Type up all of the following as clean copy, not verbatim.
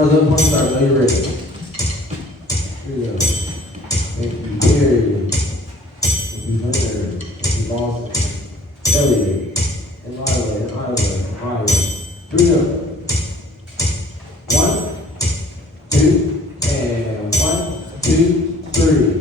One of the point stars, are you ready? Here we go. Thank you, Gary. Thank you, Hunter. Thank you, Boston. Elliot. And Lila. And Iowa. And Iowa. Here we go. 1, 2, and 1, 2, 3.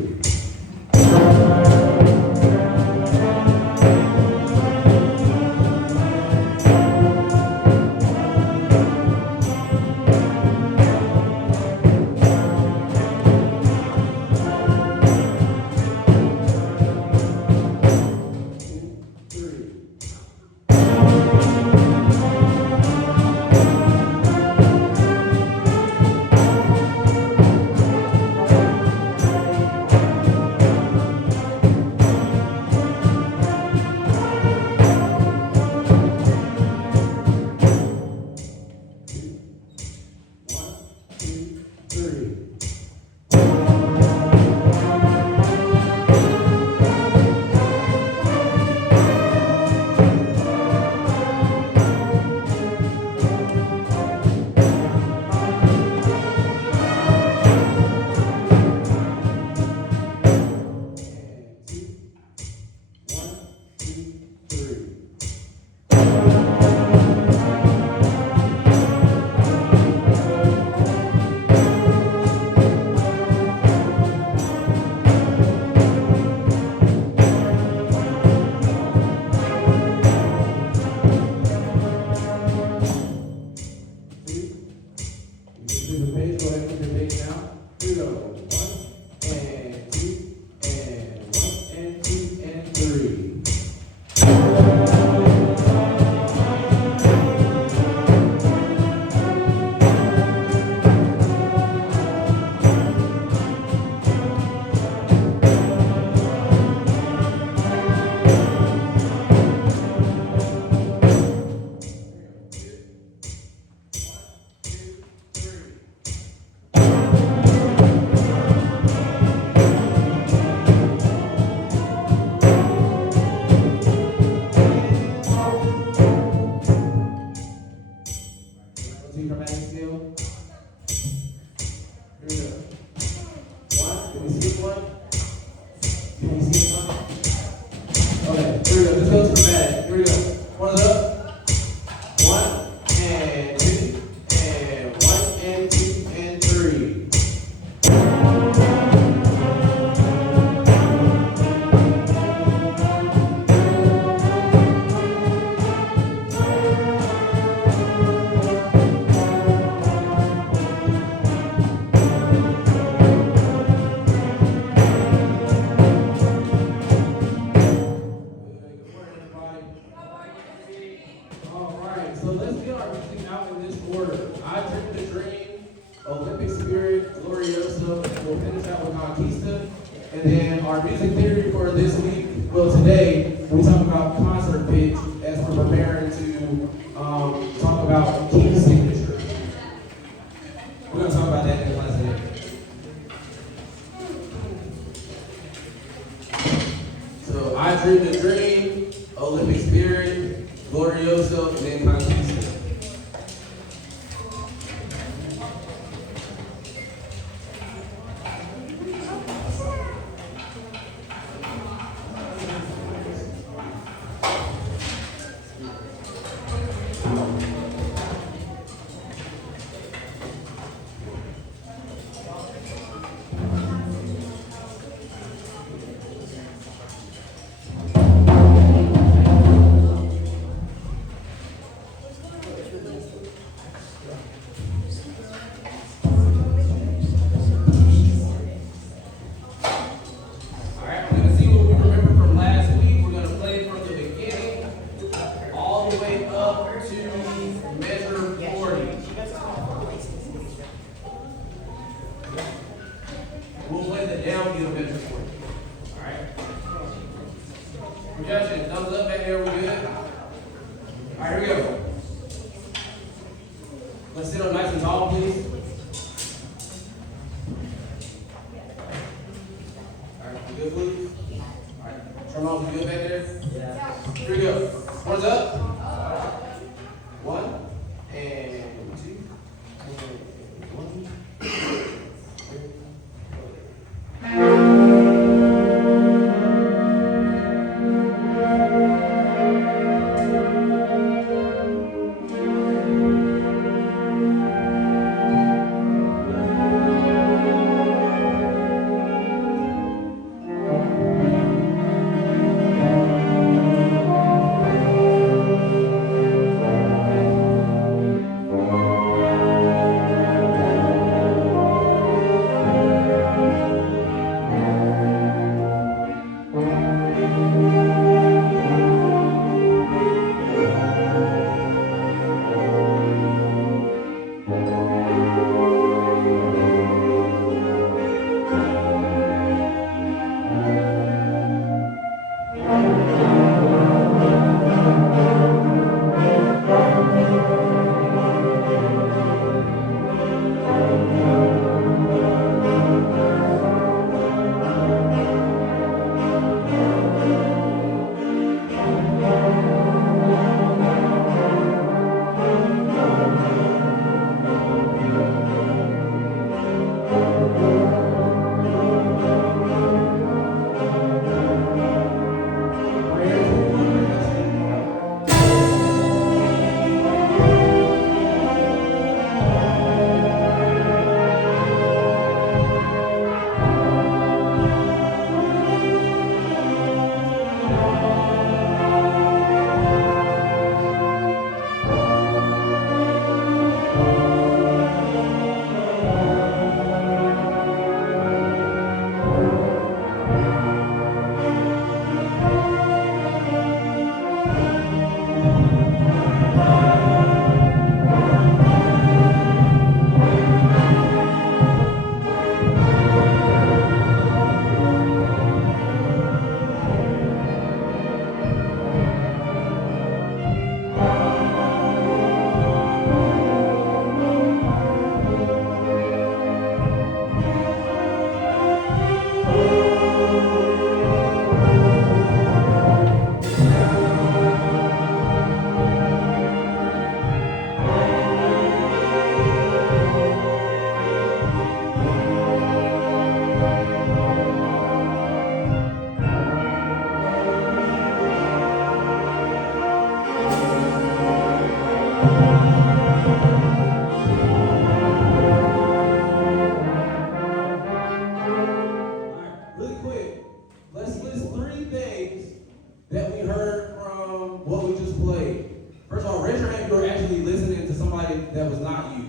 we just played. First of all, raise your hand if you were actually listening to somebody that was not you.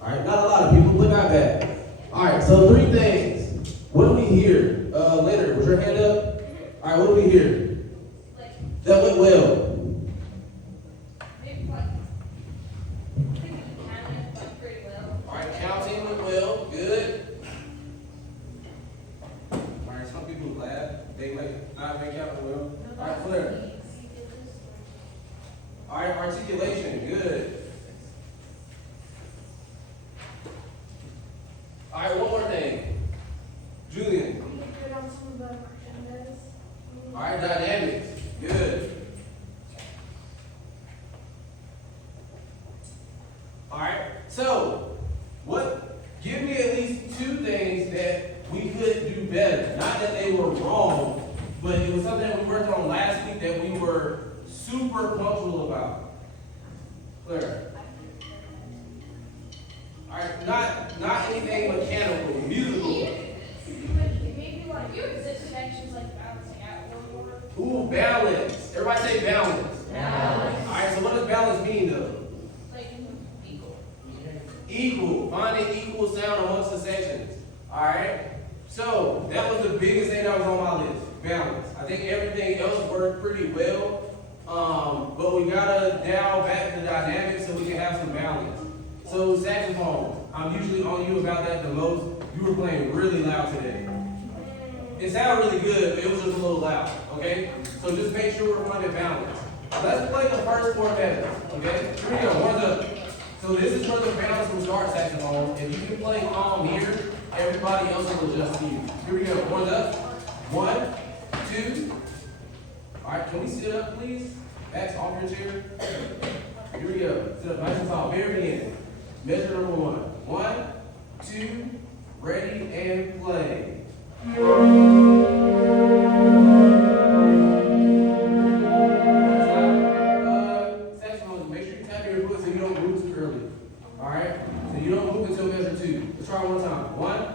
All right, not a lot of people, but not bad. All right, so 3 things. What do we hear? Leonard, was your hand up? All right, what do we hear? That went well. All right, counting went well. Good. All right, some people laugh. They not make out well. All right, Claire. All right, articulation. Good. All right, one more thing. Julian. All right, dynamics. Good. All right, so give me at least 2 things that we could do better. Not that they were wrong, but it was something that we worked on last week that we were super punctual about. Claire. All right, not anything mechanical, musical. Ooh, balance. Everybody say balance. Balance. All right, so what does balance mean though? Equal. Find an equal sound amongst the sections. All right. So that was the biggest thing that was on my list. Balance. I think everything else worked pretty well. But we gotta dial back the dynamics so we can have some balance. So saxophone. I'm usually on you about that the most. You were playing really loud today. It sounded really good, but it was just a little loud. Okay? So just make sure we're finding balance. Let's play the first 4 measures. Okay? Here we go. Horns up. So this is where the balance will start, saxophone. If you can play calm here, everybody else will adjust to you. Here we go. Horns up. 1, 2. All right, can we sit up, please? Backs off your chair. Here we go. Sit up nice and tall. Very beginning. Measure number 1. 1, 2, ready, and play. Saxophone, make sure you tap your foot so you don't move too early. Alright? So you don't move until measure 2. Let's try one time. 1,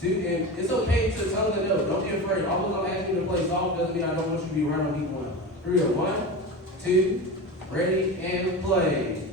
2, and it's okay to tone the note. Don't be afraid. Although I'm asking you to play soft doesn't mean I don't want you to be right on beat 1. Here we go. 1, 2, ready, and play.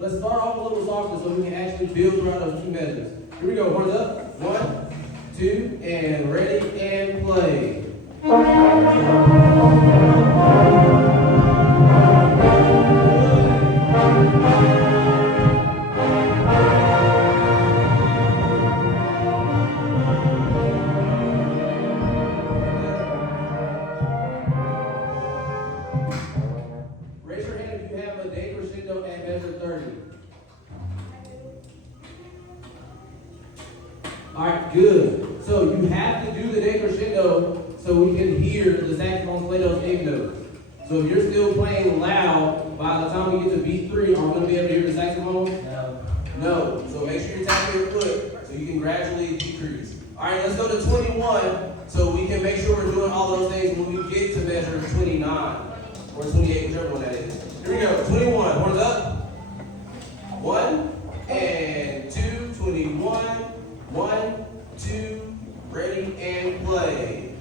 Let's start off a little softer so we can actually build around those 2 measures. Here we go. Horns up. 1, 2, and ready and play. Raise your hand if you have a day crescendo at measure 30. Alright, good. So you have to do the day crescendo so we can hear the saxophone play those eighth notes. So if you're still playing loud, by the time we get to beat 3, are we going to be able to hear the saxophone? No. So make sure you're tapping your foot so you can gradually decrease. Alright, let's go to 21 so we can make sure we're doing all those things when we get to measure 29. Or 28, whichever one that is. Here we go. 21. Horns up. 1 and 2. 21. 1, 2, ready and play.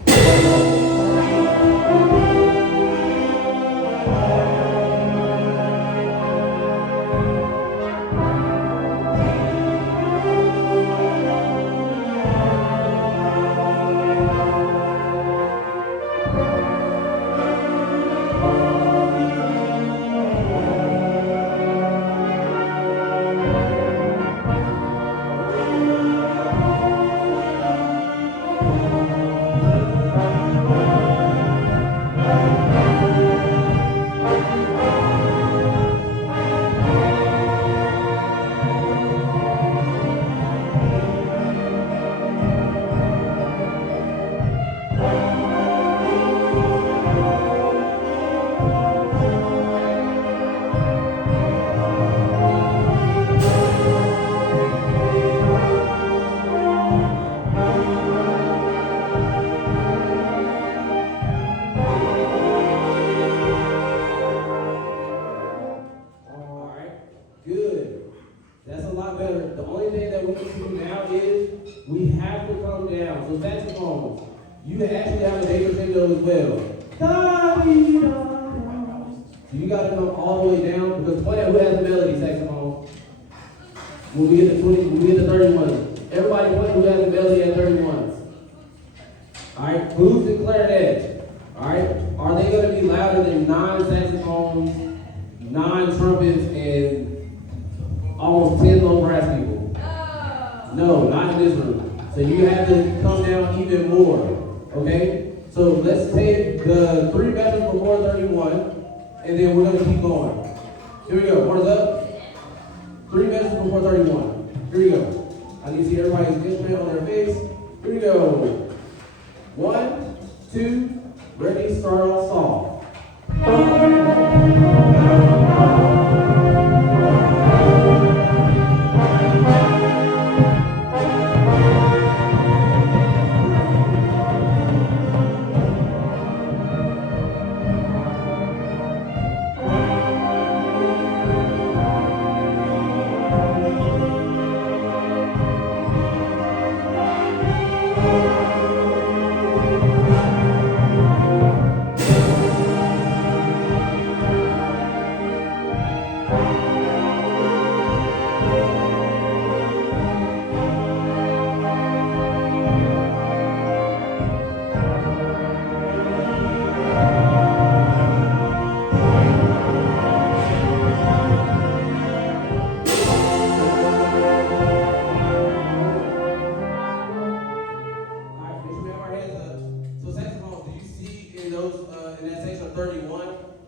You actually have a day crescendo as well. So you got to come all the way down because play who has the melody saxophone. When we get to 20, when we get to 31. Everybody play who has the melody at 31. Alright, flutes and clarinets. Alright, are they going to be louder than 9 saxophones, 9 trumpets, and almost 10 low brass people? No, not in this room. So you have to come down even more. Okay? So let's take the 3 measures before 31, and then we're going to keep going. Here we go. Horns up. 3 measures before 31. Here we go. I need to see everybody's instrument on their face. Here we go. 1, 2, ready, start off soft.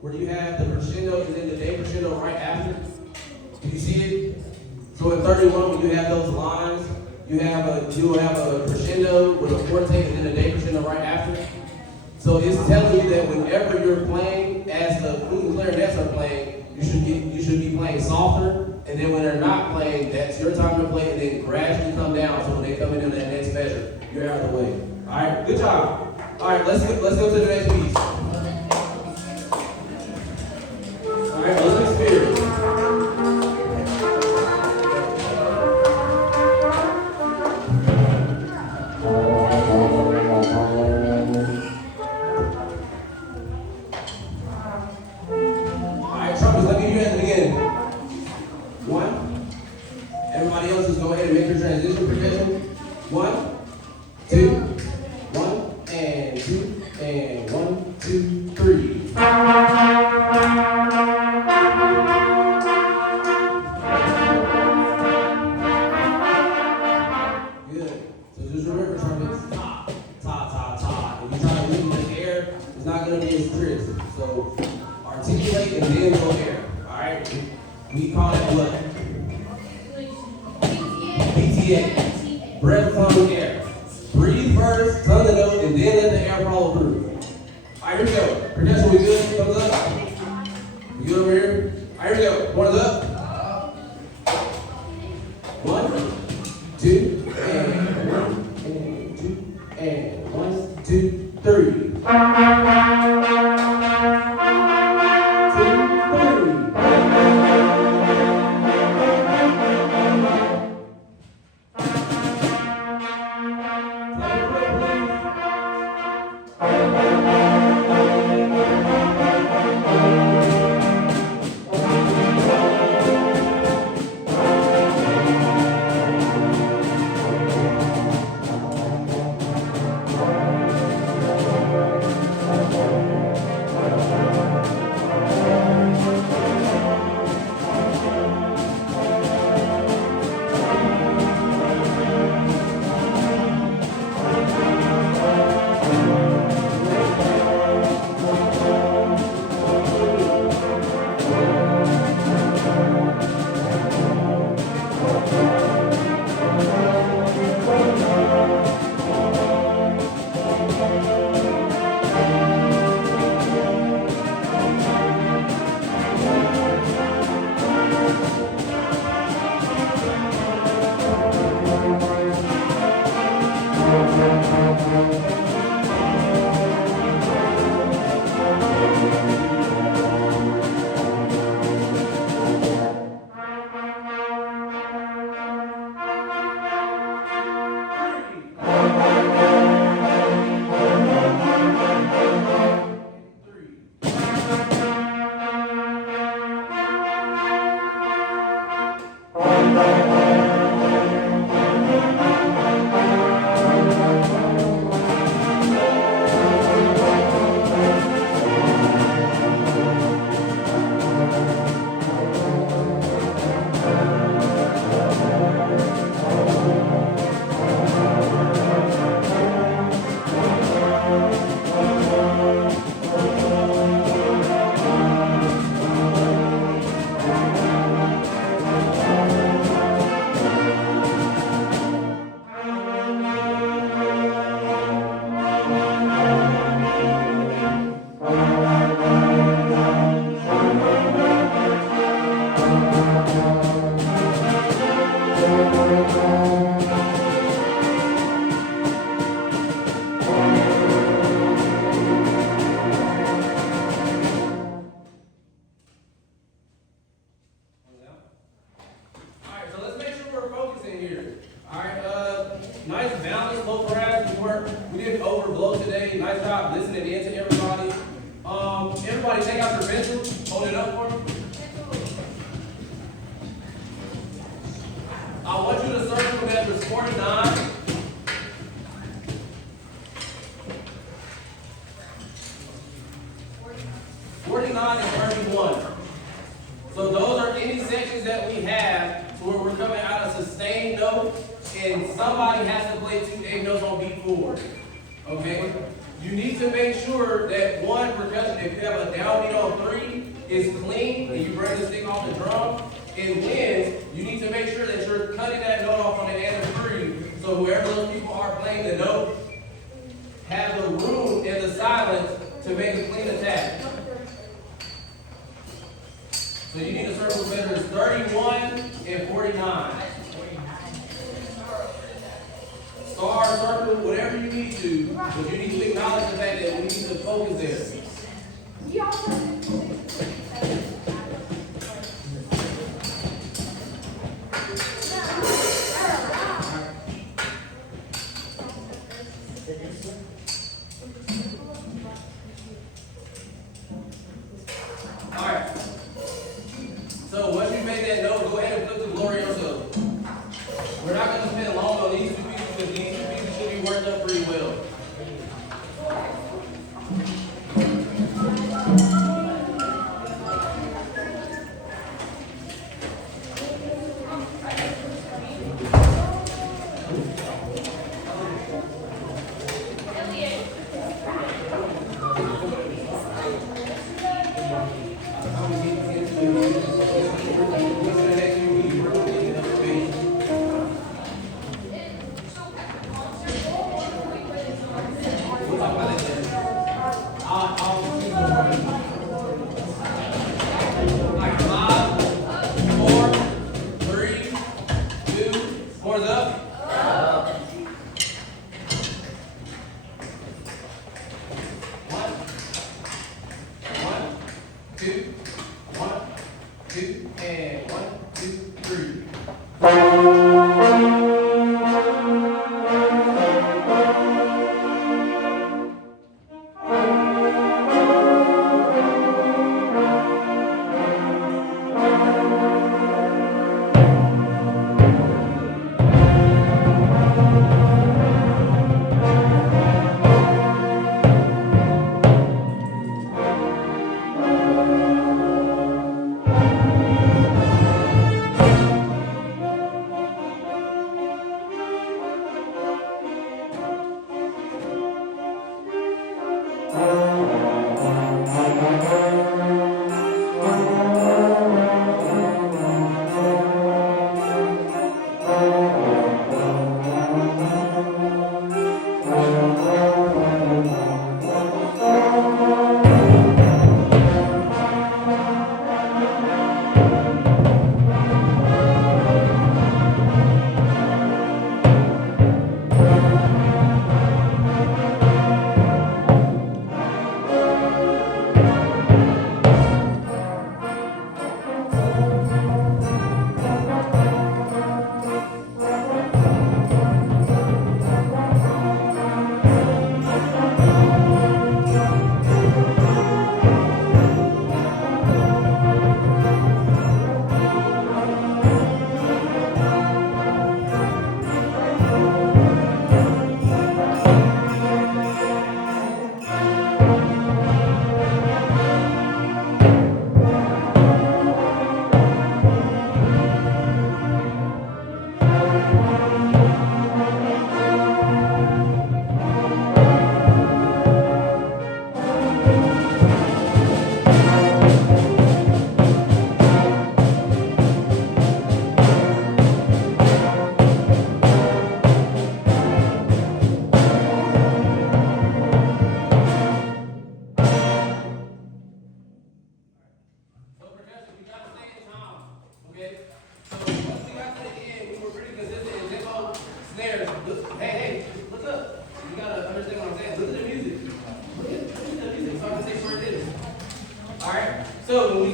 Where you have the crescendo and then the day crescendo right after. Do you see it? So in 31, when you have those lines, you'll have a crescendo with a forte and then a day crescendo right after. So it's telling you that whenever you're playing, as the flute and clarinets are playing, you should be playing softer, and then when they're not playing, that's your time to play, and then gradually come down. So when they come into that next measure, you're out of the way. All right, good job. All right, let's go to the next piece. All right, let's experience. All right, trumpets, let me hear you at the beginning. 1. Everybody else, just go ahead and make your transition. 1, 2, 1, and 2, and 1, 2, 3. Good. So just remember, trumpets, ta, ta, ta, ta. If you try to leave it in the air, it's not going to be as crisp. So articulate and then go air. All right? We call it what? PTA. Breath, tongue, air. Breathe first, tongue the note, and then let the air follow through. All right, here we go. Percussion, we good? Thumbs up. We good over here? All right, here we go. One is up. 1, 2, and 1, and 2, and 1, 2, 3. 2, 3. Nice balance, low parameters work. We didn't overblow today. Nice job listening in to everybody. Everybody take out your pencil. Hold it up for me. I want you to circle numbers 49. And 31. So those are any sections that we have where we're coming out of sustained note and somebody has to play 2 8 notes on beat 4. Okay? You need to make sure that one percussion, if you have a downbeat on 3, is clean and you bring the stick off the drum. And then you need to make sure that you're cutting that note off on the end of 3. So whoever those people are playing the note have the room and the silence to make a clean attack. So you need to circle letters 31 and 49. Star, circle, whatever you need to, but you need to acknowledge the fact that we need to focus there. Alright. So once you made that note, go ahead and flip to Glorioso. We're not going to spend long on these 2 pieces because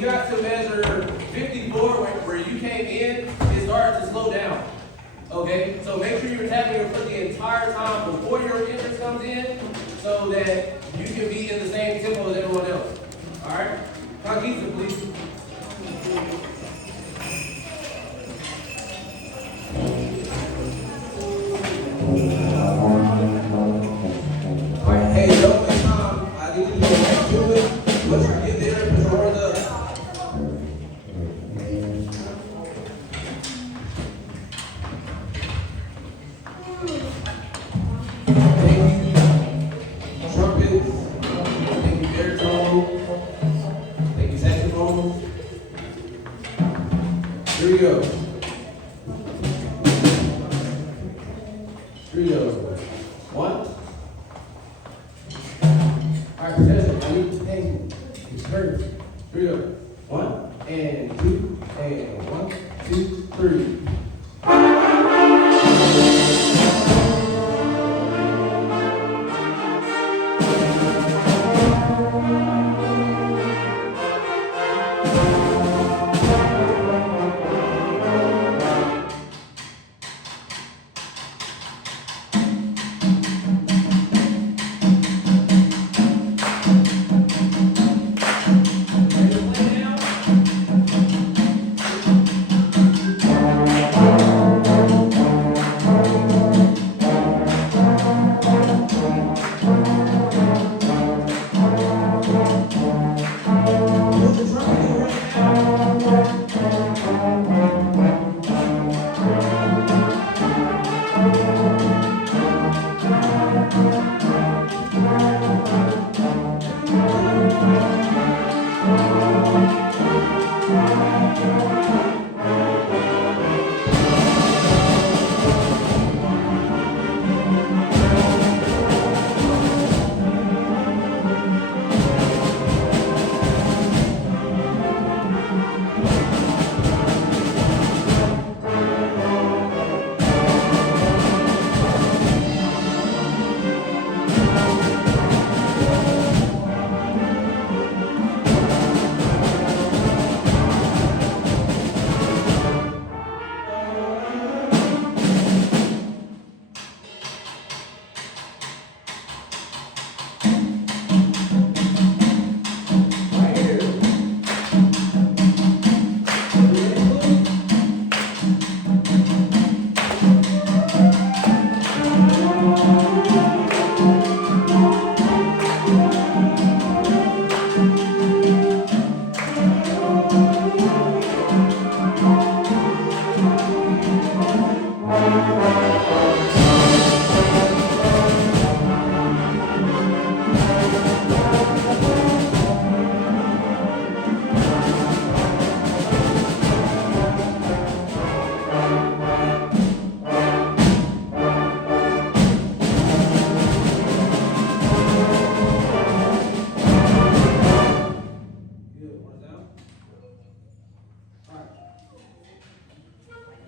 got to measure 54 where you came in, it started to slow down. Okay? So make sure you're tapping your foot the entire time before your entrance comes in so that you can be in the same tempo as everyone else. Alright? Conquista, please. Alright, hey, don't waste time. I need you to get back to it. Once you get there, put your hands up. Thank you, trumpets. Thank you, baritone. Thank you, saxophone. Here we go. Here we go. One. Alright, Professor, I need to thank you. It's perfect. Here we go. 1 and 2 and 1, 2, 3.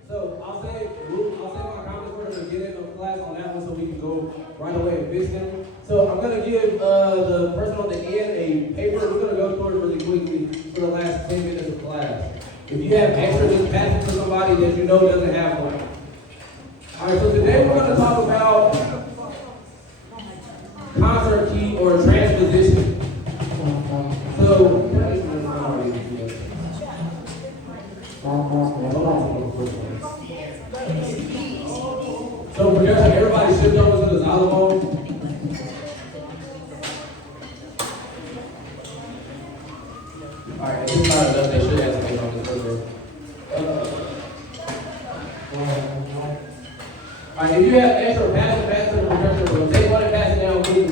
So I'll say my comments for them to get into class on that one so we can go right away and fix them. So I'm gonna give the person on the end a paper. We're gonna go through it really quickly for the last 10 minutes of class. If you have extra, just pass it to somebody that you know doesn't have one. All right, so today we're gonna talk about concert key or transposition. So production, everybody shift over to the xylophone. Alright, if it's not enough, they should have something on this program. Alright, if you have extra, pass to the production room. Take one and pass it down, please.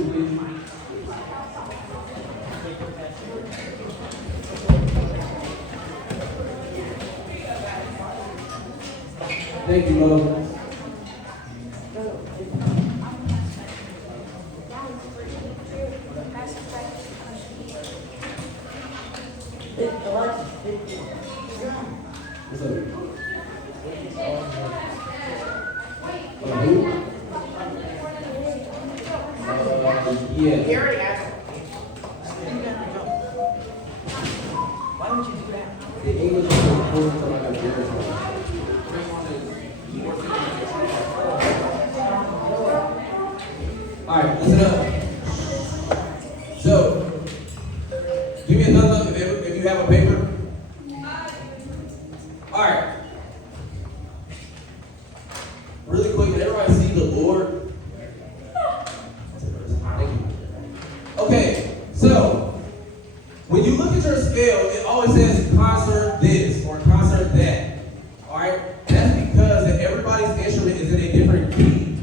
Thank you, Mo. What's up? Yeah. He already asked. Why would you do Alright, listen up. So, give me a thumbs up if you have a paper. Alright. Really quick, can everybody see the board? Thank you. Okay, so when you look at your scale, it always says concert this or concert that. Alright? That's because that everybody's instrument is in a different key.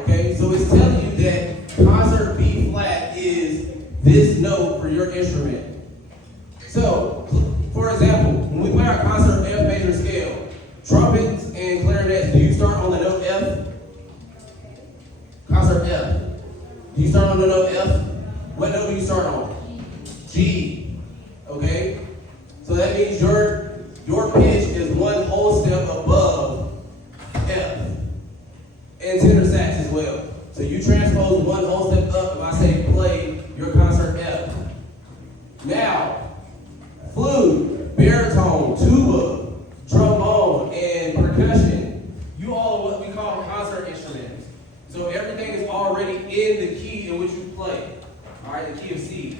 Okay, so it's telling you that concert B flat is this note for your instrument. So, for example, when we play our concert F major scale, trumpets and clarinets, do you start on the note F? Concert F. Do you start on the note F? What note do you start on? G. Okay? So that means your pitch is one whole step above F. And tenor sax as well. So you transpose one whole step up if I say play your concert F. Now, flute, baritone, tuba, trombone, and percussion, you all are what we call concert instruments. So everything is already in the key in which you play. Alright, the key of C.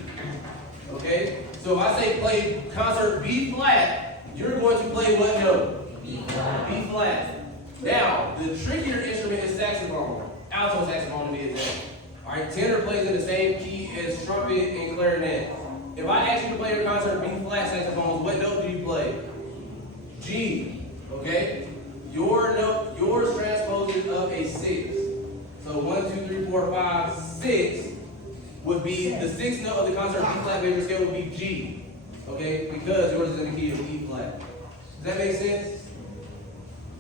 Okay? So if I say play concert B flat, you're going to play what note? B flat. B flat. Now, the trickier instrument is saxophone. Alto saxophone to be exact. Alright, tenor plays in the same key as trumpet and clarinet. If I ask you to play your concert B flat saxophones, what note do you play? G. Okay? Yours transposes of a 6. So 1, 2, 3, 4, 5, 6 would be the 6th note of the concert B flat major scale would be G. Okay? Because yours is in the key of E flat. Does that make sense?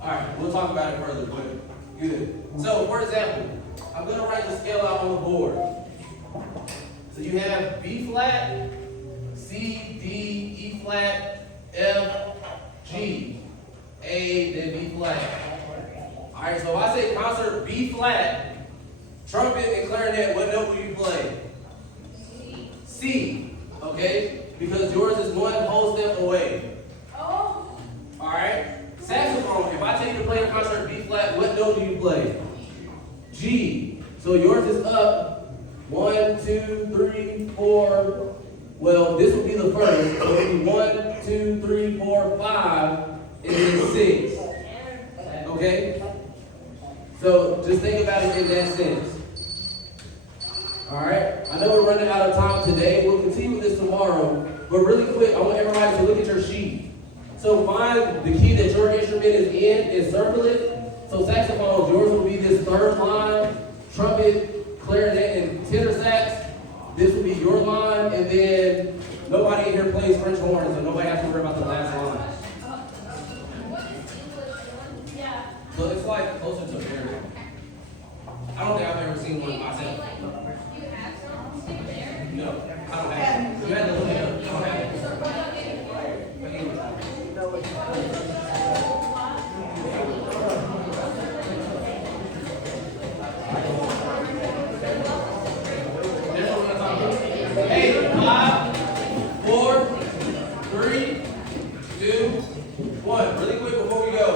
Alright, we'll talk about it further, but good. So, for example, I'm going to write the scale out on the board. So you have B flat, C, D, E flat, F, G, A, then B flat. Alright, so if I say concert B flat, trumpet and clarinet, what note will you play? C. C, okay? Because yours is one whole step away. Oh. Alright? Saxophone, if I tell you to play a concert B flat, what note do you play? G. So yours is up 1, 2, 3, 4. Well, this will be the first. So it'll be 1, 2, 3, 4, 5, and then 6. Okay? So just think about it in that sense. Alright? I know we're running out of time today. We'll continue with this tomorrow. But really quick, I want everybody to look at your sheet. So find the key that your instrument is in and circle it. So saxophones, yours will be this third line, trumpet, clarinet, and tenor sax. This will be your line, and then nobody in here plays French horn, so nobody has to worry about the last line. So it's like closer to baritone. I don't think I've ever seen one myself. No, I don't have it. You had to look it up. I don't have it. Hey, 5, 4, 3, 2, 1. Really quick before we go.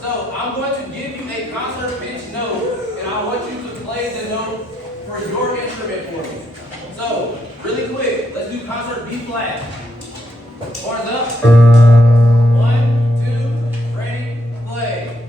So I'm going to give you a concert pitch note, and I want you to play the note for your instrument for me. So, really quick, let's do concert B flat. Bars up. 1, 2, ready, play.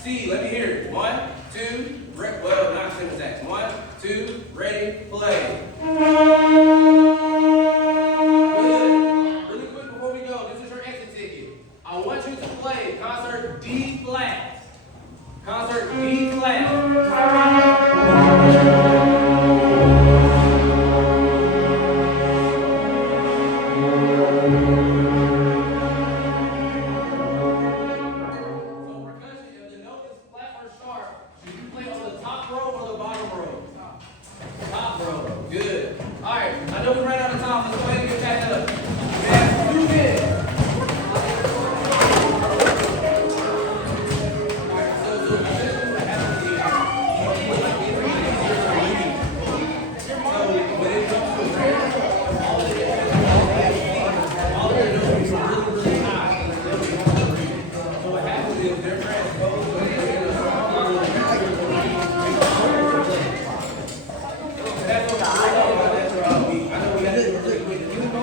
C, let me hear it. 1, 2, well, not tenor sax. 1, 2, ready, play. Good. Really quick before we go, this is your exit ticket. I want you to play concert D flat. Concert D flat. Good. All right. I know we ran out of time. Let's go ahead and get back up. We have 2 minutes. All right. So essentially what happens is, so when it comes to prayer, all of it is really high. So what happens is their prayers go when they get a song. That's what I know about that for our week. I know we got to do it really quick. You know,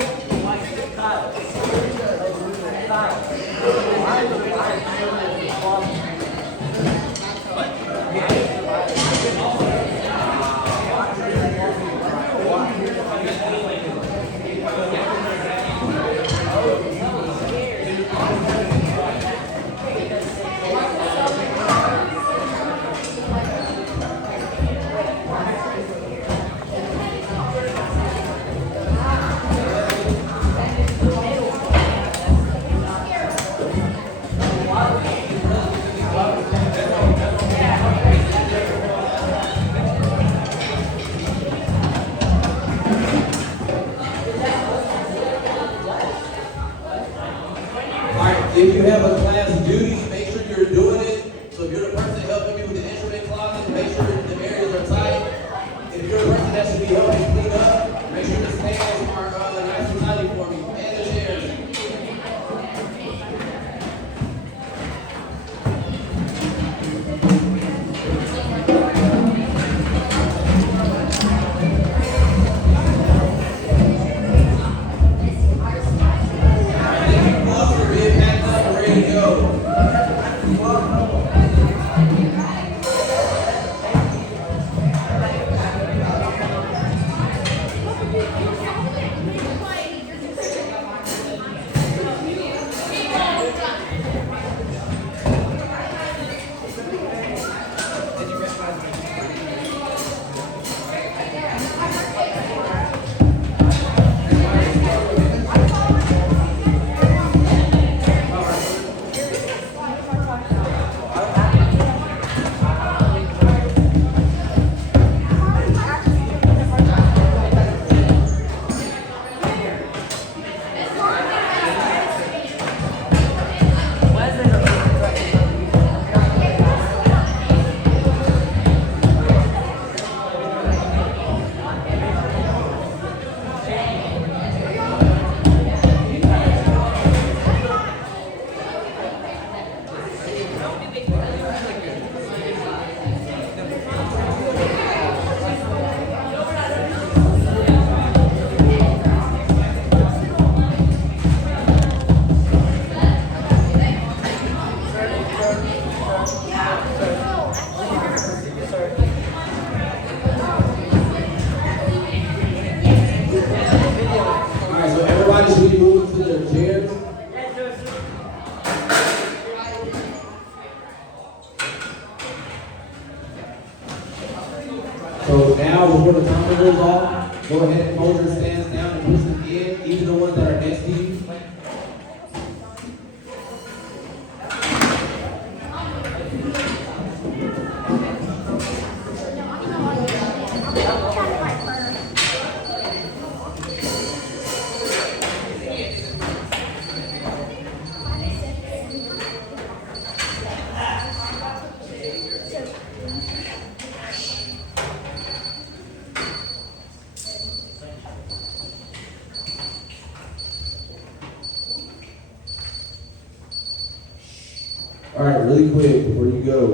if you have a class duty, make sure you're doing it. So if you're the person helping me with the instrument closet, make sure the areas are tight. If you're the person that should be helping clean up, make sure the stands are nice and tidy for me, and the chairs. Alright, so everybody should be moving to their chairs. So now, before the timer goes off, go ahead and hold your stands down and push them in, even the ones that are next to you. All right, really quick before you go.